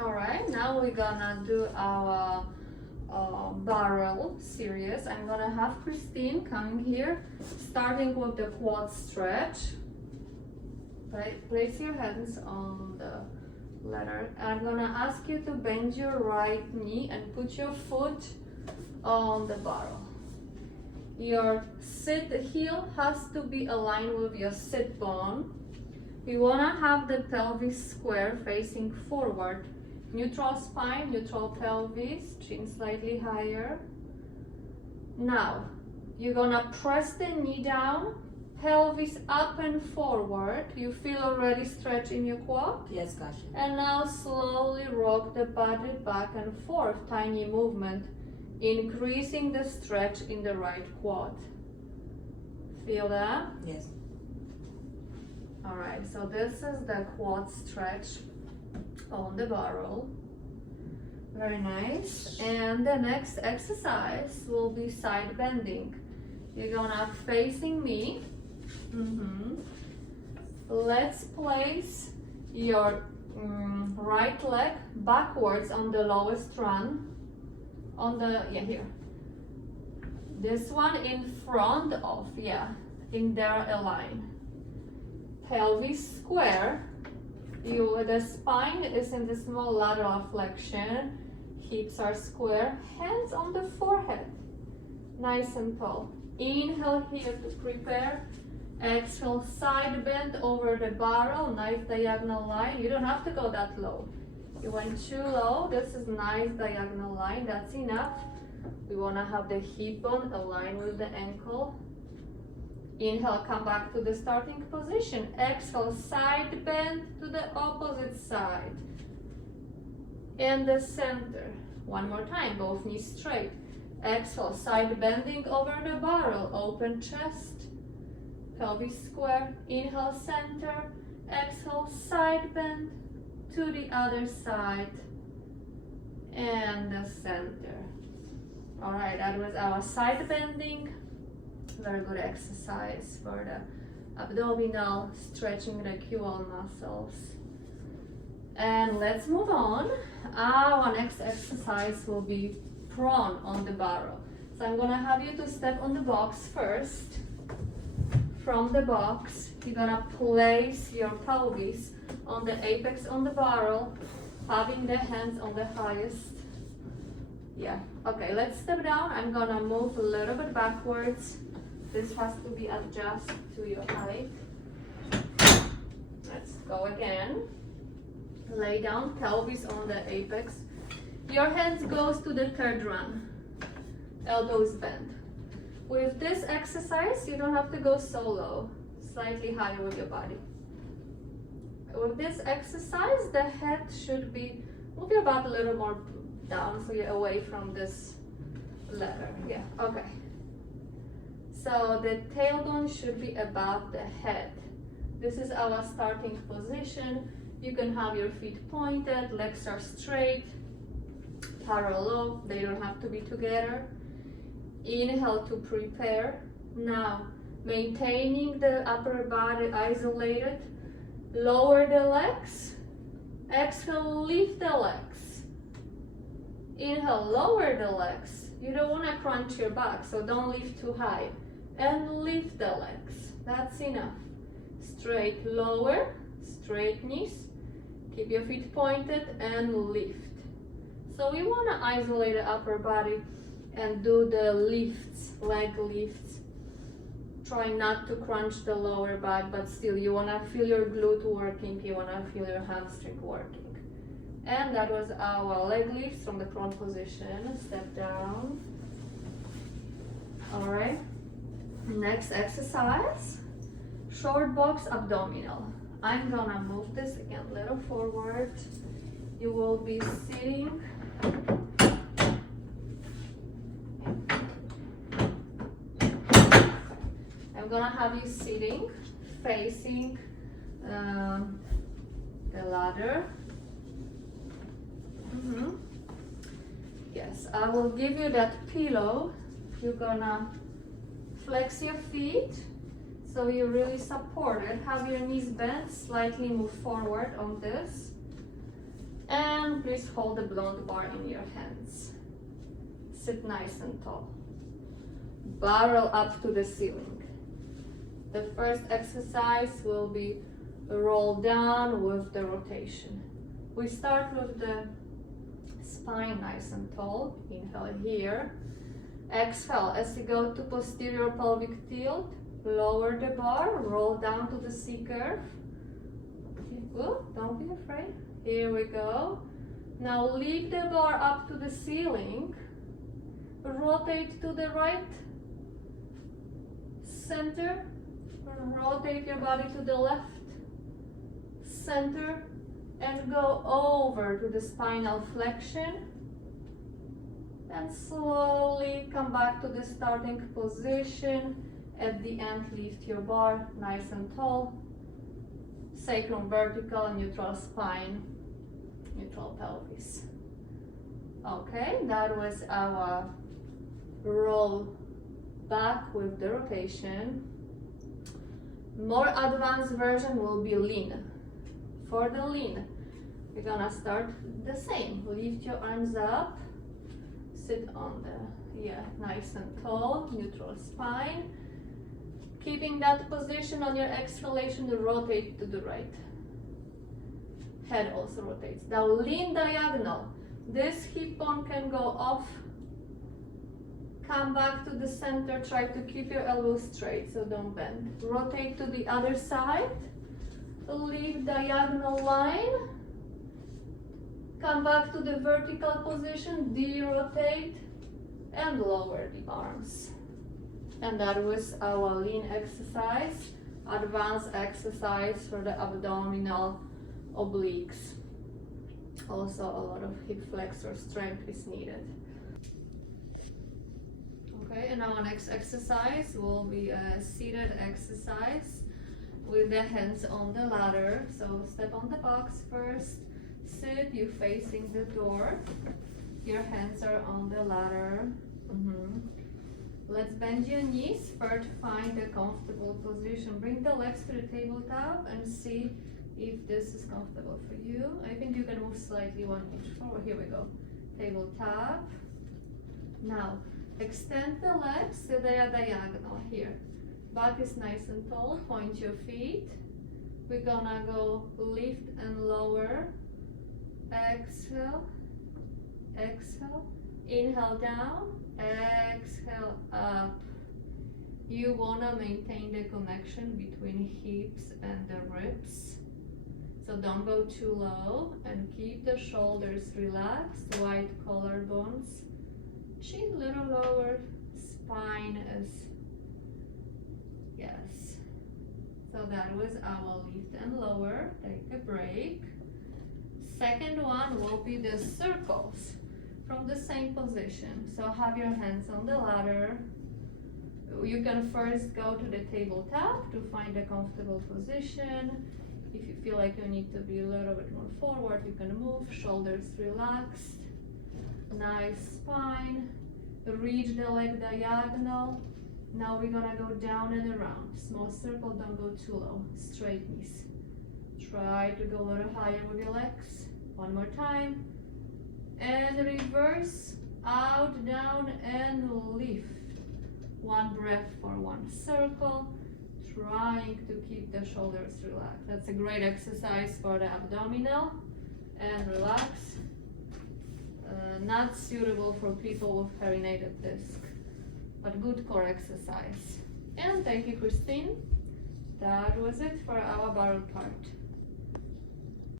All right, now we're gonna do our barrel series. I'm gonna have Christine coming here, starting with the quad stretch. Place your hands on the ladder. I'm gonna ask you to bend your right knee and put your foot on the barrel. Your sit heel has to be aligned with your sit bone. You wanna have the pelvis square facing forward. Neutral spine, neutral pelvis, chin slightly higher. Now, you're gonna press the knee down, pelvis up and forward. You feel already stretch in your quad? Yes, Kasia. And now slowly rock the body back and forth, tiny movement, increasing the stretch in the right quad. Feel that? Yes. All right, so this is the quad stretch on the barrel. Very nice. And the next exercise will be side bending. You're gonna facing me. Let's place your right leg backwards on the lowest run. On the, here. This one in front of, in there align. Pelvis square. The spine is in the small lateral flexion. Hips are square. Hands on the forehead. Nice and tall. Inhale here to prepare. Exhale, side bend over the barrel. Nice diagonal line. You don't have to go that low. You went too low. This is nice diagonal line. That's enough. We want to have the hip bone aligned with the ankle. Inhale, come back to the starting position. Exhale, side bend to the opposite side. In the center. One more time, both knees straight. Exhale, side bending over the barrel. Open chest. Pelvis square. Inhale, center. Exhale, side bend to the other side. And the center. All right, that was our side bending. Very good exercise for the abdominal, stretching the QL muscles. And let's move on. Our next exercise will be prone on the barrel. So I'm gonna have you to step on the box first. From the box, you're gonna place your pelvis on the apex on the barrel, having the hands on the highest. Okay, let's step down. I'm gonna move a little bit backwards. This has to be adjusted to your height. Let's go again. Lay down, pelvis on the apex. Your hands goes to the third run. Elbows bend. With this exercise, you don't have to go so low. Slightly higher with your body. With this exercise, the head should be, move your butt a little more down so you're away from this ladder. Okay. So the tailbone should be above the head. This is our starting position. You can have your feet pointed, legs are straight, parallel, they don't have to be together. Inhale to prepare. Now, maintaining the upper body isolated, lower the legs. Exhale, lift the legs. Inhale, lower the legs. You don't want to crunch your back, so don't lift too high. And lift the legs. That's enough. Straight, lower, straight knees. Keep your feet pointed and lift. So we want to isolate the upper body and do the lifts, leg lifts. Try not to crunch the lower back, but still you want to feel your glute working, you want to feel your hamstring working. And that was our leg lifts from the prone position. Step down. All right. Next exercise, short box abdominal. I'm gonna move this again a little forward. You will be sitting. I'm gonna have you sitting, facing the ladder. Yes, I will give you that pillow. You're gonna flex your feet so you're really supported. Have your knees bent, slightly move forward on this. And And please hold the blonde bar in your hands. Sit nice and tall. Barrel up to the ceiling. The first exercise will be roll down with the rotation. We start with the spine nice and tall. Inhale here. Exhale as you go to posterior pelvic tilt. Lower the bar, roll down to the C curve. Good, don't be afraid. Here we go. Now lift the bar up to the ceiling. Rotate to the right. Center. Rotate your body to the left. Center. And go over to the spinal flexion. And slowly come back to the starting position. At the end, lift your bar nice and tall. Sacrum vertical, neutral spine, neutral pelvis. Okay, that was our roll back with the rotation. More advanced version will be lean. For the lean, we're gonna start the same. Lift your arms up, sit on the, nice and tall, neutral spine. Keeping that position on your exhalation, rotate to the right. Head also rotates. Now lean diagonal. This hip bone can go off. Come back to the center. Try to keep your elbows straight, so don't bend. Rotate to the other side. Leave diagonal line. Come back to the vertical position. De-rotate and lower the arms. And that was our lean exercise, advanced exercise for the abdominal obliques. Also a lot of hip flexor strength is needed. Okay, and our next exercise will be a seated exercise with the hands on the ladder. So step on the box first, sit, you facing the door. Your hands are on the ladder. Let's bend your knees. First, find a comfortable position. Bring the legs to the tabletop and see if this is comfortable for you. I think you can move slightly 1 inch forward. Here we go. Tabletop. Now, extend the legs so they are diagonal here. Back is nice and tall. Point your feet. We're gonna go lift and lower. Exhale. Exhale. Inhale down. Exhale up. You wanna maintain the connection between hips and the ribs. So don't go too low and keep the shoulders relaxed, wide collarbones. Chin a little lower, spine is, yes. So that was our lift and lower. Take a break. Second one will be the circles from the same position. So have your hands on the ladder. You can first go to the tabletop to find a comfortable position. If you feel like you need to be a little bit more forward, you can move, shoulders relaxed, nice spine, reach the leg diagonal. Now we're gonna go down and around. Small circle, don't go too low, straight knees. Try to go a little higher with your legs. One more time. And reverse, out, down, and lift. One breath for one circle, trying to keep the shoulders relaxed. That's a great exercise for the abdominal. And relax. Not suitable for people with herniated disc, but good core exercise. And thank you, Christine. That was it for our barrel part.